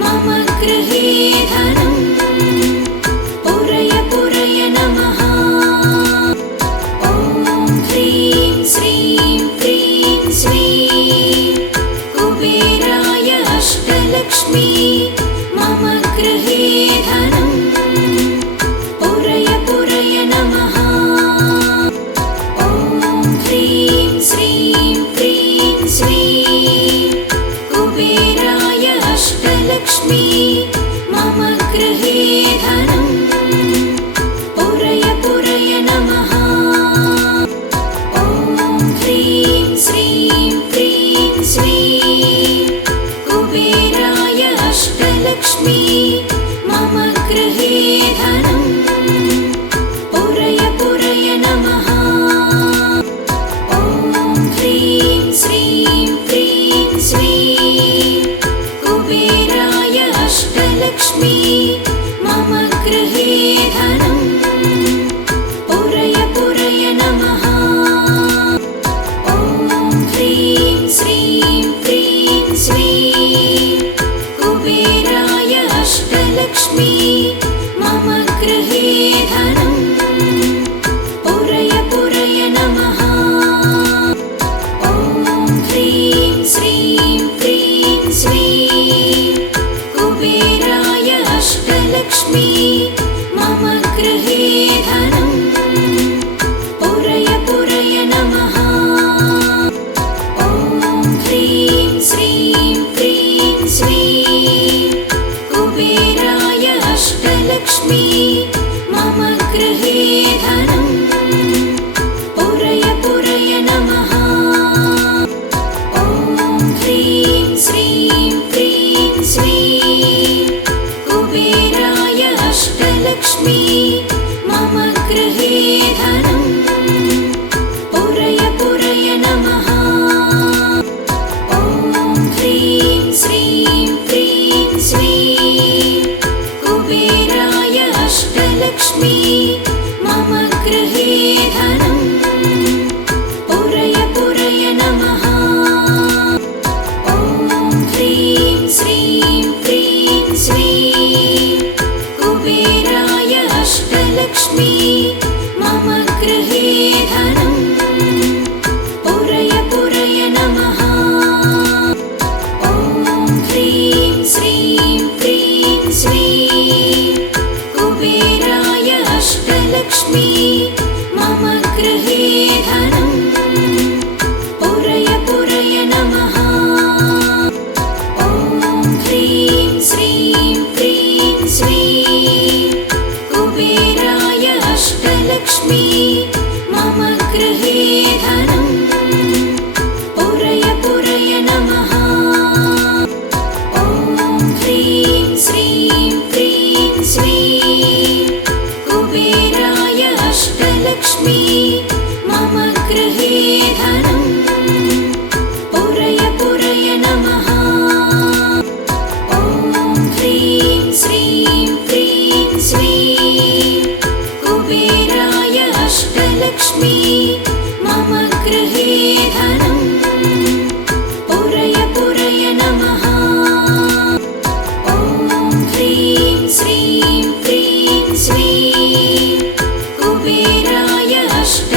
मम गृहे धनं पुरय पुरय नमः। ॐ ह्रीं श्रीं क्रीं श्रीं कुबेराय अष्टलक्ष्मी मम गृहे धनं पुरय पुरय नमः। ॐ ह्रीं श्रीं क्रीं श्रीं कुबेराय अष्टलक्ष्मी मम गृहे धनं पुरय पुरय नमः। ॐ ह्रीं श्रीं क्रीं श्रीं कुबेराय अष्टलक्ष्मी मम गृहे धनं पुरय पुरय नमः। ॐ ह्रीं श्रीं क्रीं श्रीं कुबेराय अष्टलक्ष्मी मम गृहे धनं पुरय पुरय नमः। ॐ ह्रीं श्रीं क्रीं श्रीं कुबेराय अष्टलक्ष्मी मम गृहे धनं पुरय पुरय नमः। ॐ ह्रीं श्रीं क्रीं श्रीं कुबेराय अष्टलक्ष्मी मम गृहे धनं पुरय पुरय नमः। ॐ ह्रीं श्रीं क्रीं श्रीं कुबेराय अष्टलक्ष्मी मम गृहे धनं पुरय पुरय नमः। ॐ ह्रीं श्रीं क्रीं श्रीं कुबेराय अष्टलक्ष्मी मम गृहे धनं पुरय पुरय नमः। ॐ ह्रीं श्रीं क्रीं श्रीं कुबेराय अष्टलक्ष्मी मम गृहे धनं पुरय पुरय नमः। ॐ ह्रीं श्रीं क्रीं श्रीं कुबेराय अष्टलक्ष्मी मम गृहे धनं पुरय पुरय नमः। ॐ ह्रीं श्रीं क्रीं श्रीं कुबेराय अष्टलक्ष्मी मम गृहे धनं पुरय पुरय नमः। ॐ ह्रीं श्रीं क्रीं श्रीं कुबेराय अष्टलक्ष्मी मम गृहे धनं पुरय पुरय नमः। ॐ ह्रीं श्रीं क्रीं श्रीं कुबेराय अष्टलक्ष्मी मम गृहे धनं पुरय पुरय नमः। ॐ ह्रीं श्रीं क्रीं श्रीं कुबेराय अष्टलक्ष्मी मम गृहे धनं पुरय पुरय नमः। ॐ ह्रीं श्रीं क्रीं श्रीं कुबेराय अष्टलक्ष्मी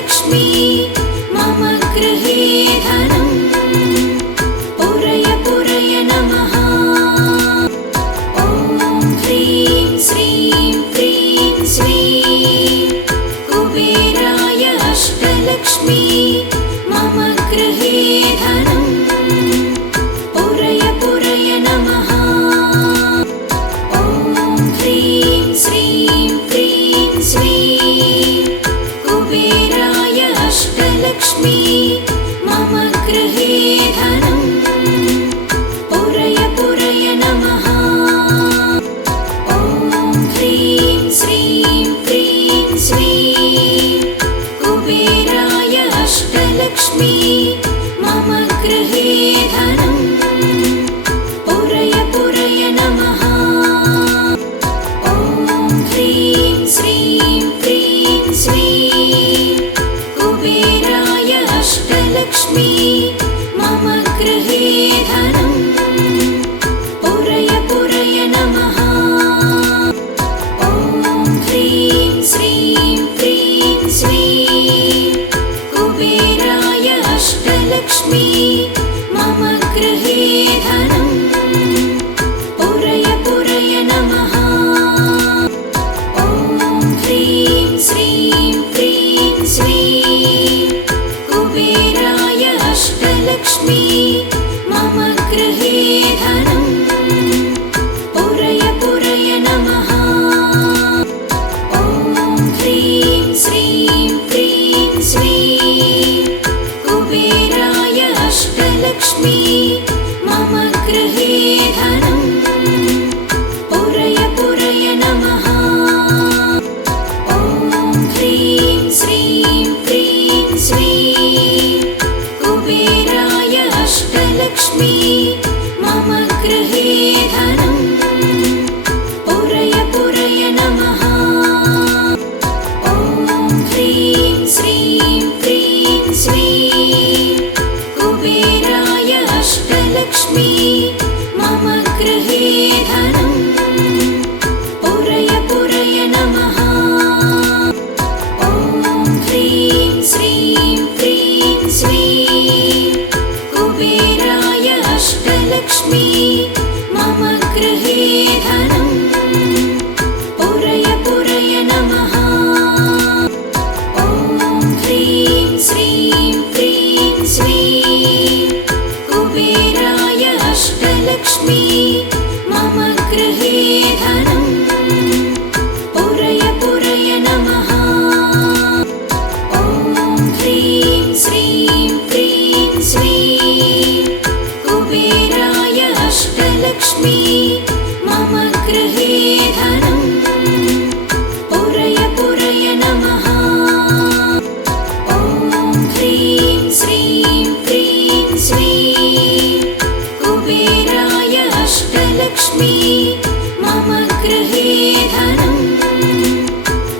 अष्टलक्ष्मी मम गृहे धनम् पुरय पुरय नमः। ॐ ह्रीं श्रीं क्रीं श्रीं कुबेराय अष्टलक्ष्मी मम गृहे धनम् पुरय पुरय नमः। ॐ ह्रीं श्रीं क्रीं श्रीं कुबेराय अष्टलक्ष्मी मम गृहे धनम् पुरय पुरय नमः। ॐ ह्रीं श्रीं क्रीं श्रीं कुबेराय अष्टलक्ष्मी मम गृहे धनम् पुरय पुरय नमः। ॐ ह्रीं श्रीं क्रीं श्रीं कुबेराय अष्टलक्ष्मी मम गृहे धनम् पुरय पुरय नमः। ॐ ह्रीं श्रीं क्रीं श्रीं कुबेराय अष्टलक्ष्मी मम गृहे धनम् पुरय पुरय नमः। ॐ ह्रीं श्रीं क्रीं श्रीं कुबेराय अष्टलक्ष्मी मम गृहे धनम् पुरय पुरय नमः। ॐ ह्रीं श्रीं क्रीं श्रीं कुबेराय अष्टलक्ष्मी मम गृहे धनम् पुरय पुरय नमः। ॐ ह्रीं श्रीं क्रीं श्रीं कुबेराय अष्टलक्ष्मी मम गृहे धनम् पुरय पुरय नमः। ॐ ह्रीं श्रीं क्रीं श्रीं कुबेराय अष्टलक्ष्मी मम गृहे धनम् पुरय पुरय नमः। ॐ ह्रीं श्रीं क्रीं श्रीं कुबेराय अष्टलक्ष्मी मम गृहे धनम् पुरय पुरय नमः। ॐ ह्रीं श्रीं क्रीं श्रीं कुबेराय अष्टलक्ष्मी मम गृहे धनम् पुरय पुरय नमः। ॐ ह्रीं श्रीं क्रीं श्रीं कुबेराय अष्टलक्ष्मी मम गृहे धनम् पुरय पुरय नमः। ॐ ह्रीं श्रीं क्रीं श्रीं कुबेराय अष्टलक्ष्मी मम गृहे धनम्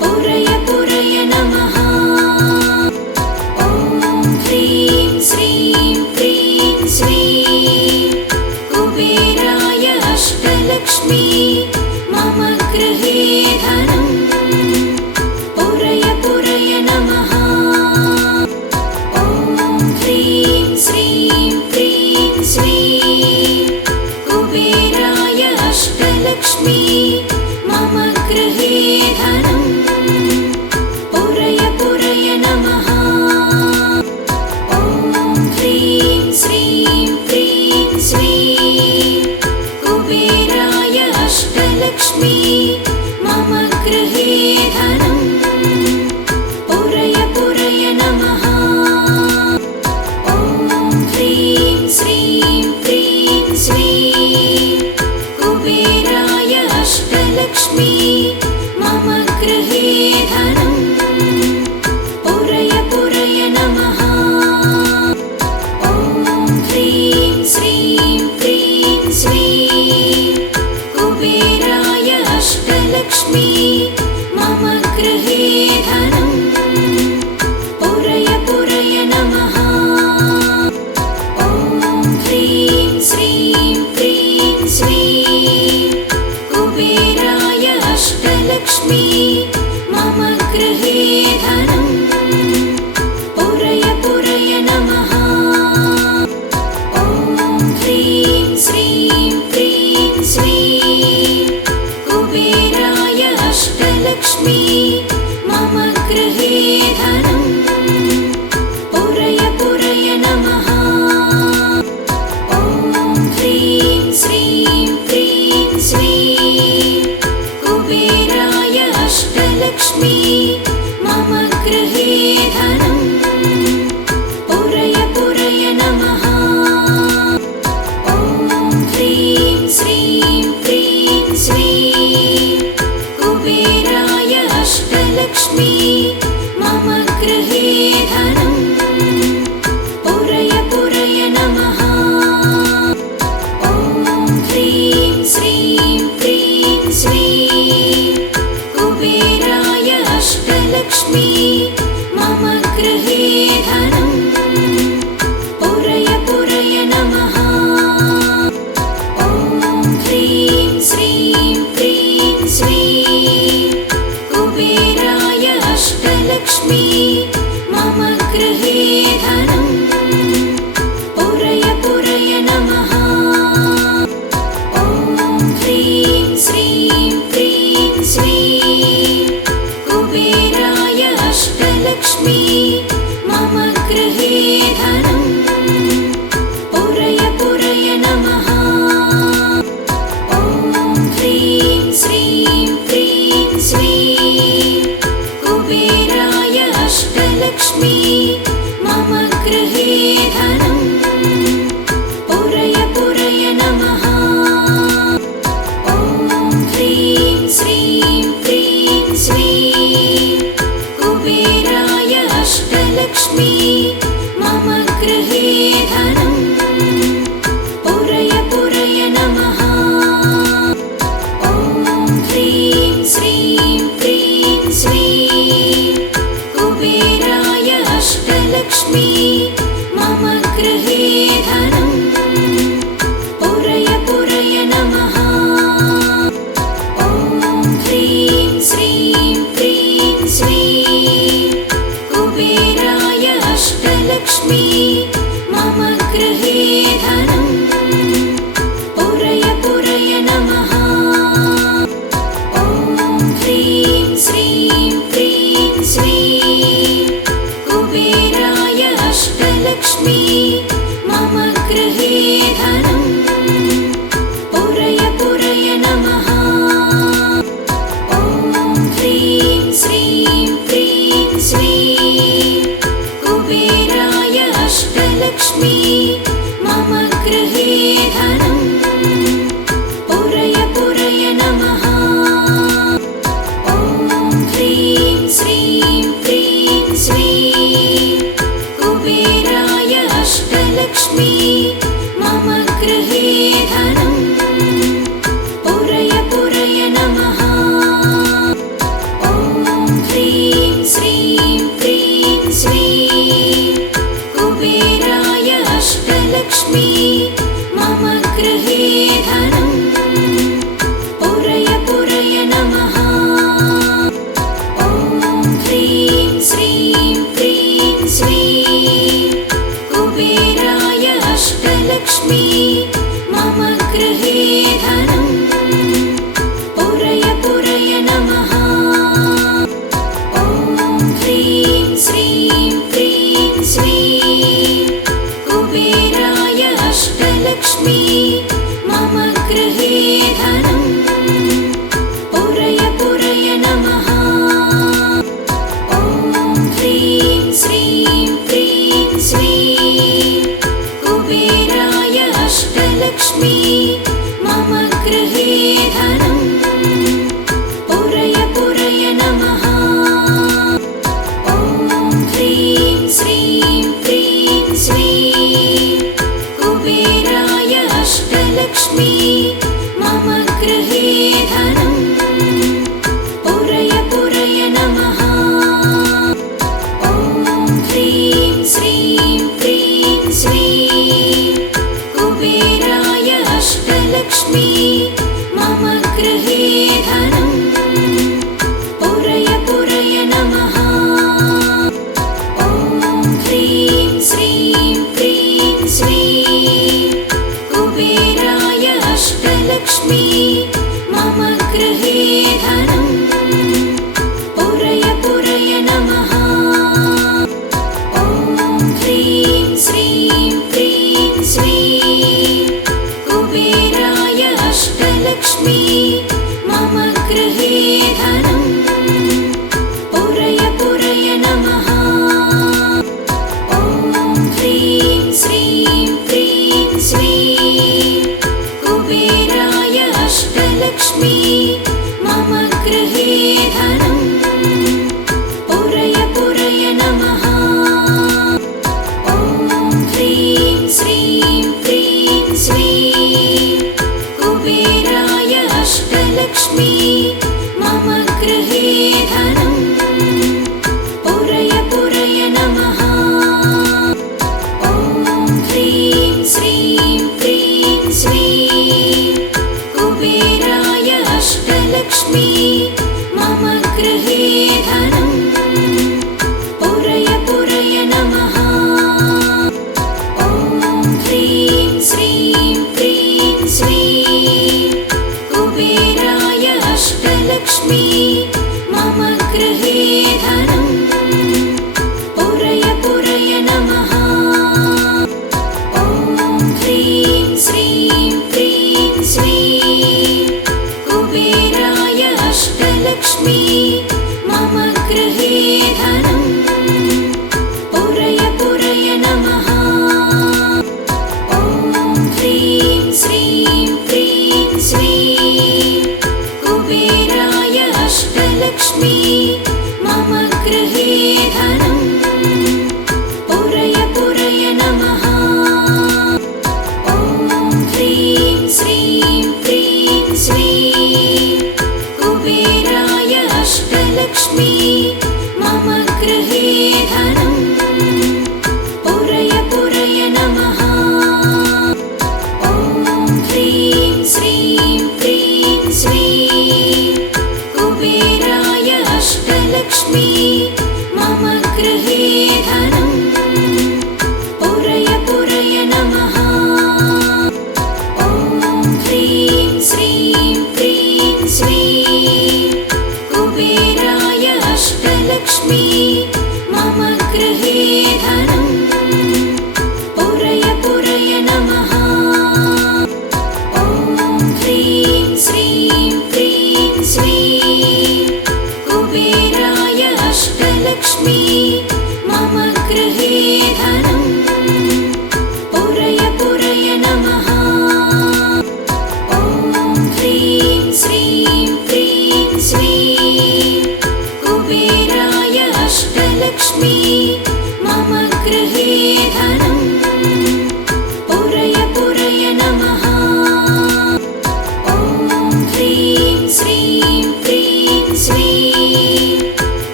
पुरय पुरय नमः। ॐ ह्रीं श्रीं क्रीं श्रीं कुबेराय अष्टलक्ष्मी मम गृहे धनम् पुरय पुरय नमः। ॐ ह्रीं श्रीं क्रीं श्रीं कुबेराय अष्टलक्ष्मी मम गृहे धनम् पुरय पुरय नमः। ॐ ह्रीं श्रीं क्रीं श्रीं कुबेराय अष्टलक्ष्मी मम गृहे धनम् पुरय पुरय नमः। ॐ ह्रीं श्रीं क्रीं श्रीं कुबेराय अष्टलक्ष्मी मम गृहे धनम् पुरय पुरय नमः। ॐ ह्रीं श्रीं क्रीं श्रीं कुबेराय अष्टलक्ष्मी मम गृहे धनम् पुरय पुरय नमः। ॐ ह्रीं श्रीं क्रीं श्रीं कुबेराय अष्टलक्ष्मी मम गृहे धनम् पुरय पुरय नमः। ॐ ह्रीं श्रीं क्रीं श्रीं कुबेराय अष्टलक्ष्मी मम गृहे धनम् पुरय पुरय नमः। ॐ ह्रीं श्रीं क्रीं श्रीं कुबेराय अष्टलक्ष्मी मम गृहे धनम् पुरय पुरय नमः। ॐ ह्रीं श्रीं क्रीं श्रीं कुबेराय अष्टलक्ष्मी मम गृहे धनम् पुरय पुरय नमः। ॐ ह्रीं श्रीं क्रीं श्रीं कुबेराय अष्टलक्ष्मी मम गृहे धनम् पुरय पुरय नमः। ॐ ह्रीं श्रीं क्रीं श्रीं कुबेराय अष्टलक्ष्मी मम गृहे धनम् पुरय पुरय नमः। ॐ ह्रीं श्रीं क्रीं श्रीं कुबेराय अष्टलक्ष्मी मम गृहे धनम् पुरय पुरय नमः। ॐ ह्रीं श्रीं क्रीं श्रीं कुबेराय अष्टलक्ष्मी मम गृहे धनम् पुरय पुरय नमः। ॐ ह्रीं श्रीं क्रीं श्रीं कुबेराय अष्टलक्ष्मी मम गृहे धनम् पुरय पुरय नमः। ॐ ह्रीं श्रीं क्रीं श्रीं कुबेराय अष्टलक्ष्मी मम गृहे धनम् पुरय पुरय नमः। ॐ ह्रीं श्रीं क्रीं श्रीं कुबेराय अष्टलक्ष्मी मम गृहे धनम् पुरय पुरय नमः। ॐ ह्रीं श्रीं क्रीं श्रीं कुबेराय अष्टलक्ष्मी मम गृहे धनम् पुरय पुरय नमः। ॐ ह्रीं श्रीं क्रीं श्रीं कुबेराय अष्टलक्ष्मी मम गृहे धनम् पुरय पुरय नमः। ॐ ह्रीं श्रीं क्रीं श्रीं कुबेराय अष्टलक्ष्मी मम गृहे धनम् पुरय पुरय नमः। ॐ ह्रीं श्रीं क्रीं श्रीं कुबेराय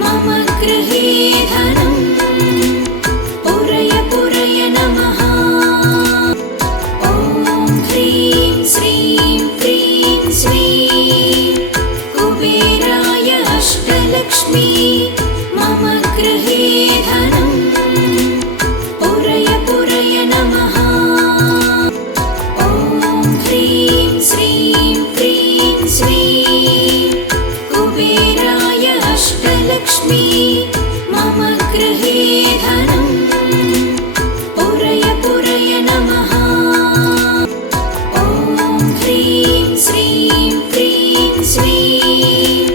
मम गृहे धनं पुरय पुरय नमः। ॐ ह्रीं श्रीं क्रीं स्वीं कुबेराय अष्टलक्ष्मी मम गृहे धनं पुरय पुरय नमः। ॐ ह्रीं श्रीं क्रीं स्वीं कुबेराय अष्टलक्ष्मी मम गृहे धनं पुरय पुरय नमः। ॐ ह्रीं श्रीं क्रीं स्वीं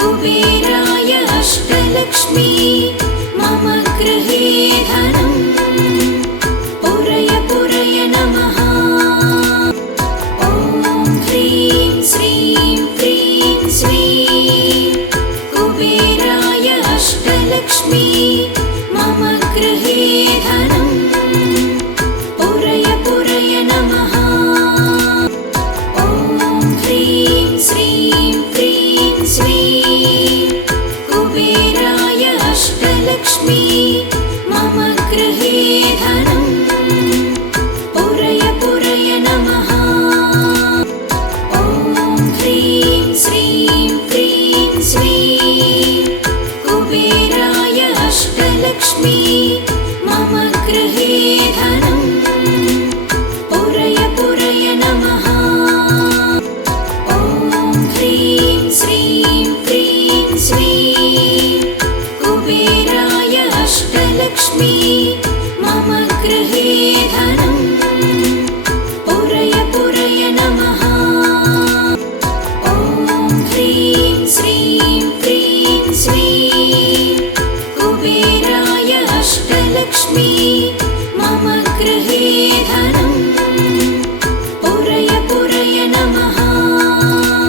कुबेराय अष्टलक्ष्मी मम गृहे धनं पुरय पुरय नमः। ॐ ह्रीं श्रीं क्रीं स्वीं कुबेराय अष्टलक्ष्मी मम गृहे धनं पुरय पुरय नमः। ॐ ह्रीं श्रीं क्रीं स्वीं कुबेराय अष्टलक्ष्मी मम गृहे धनं पुरय पुरय नमः। ॐ ह्रीं श्रीं क्रीं स्वीं कुबेराय अष्टलक्ष्मी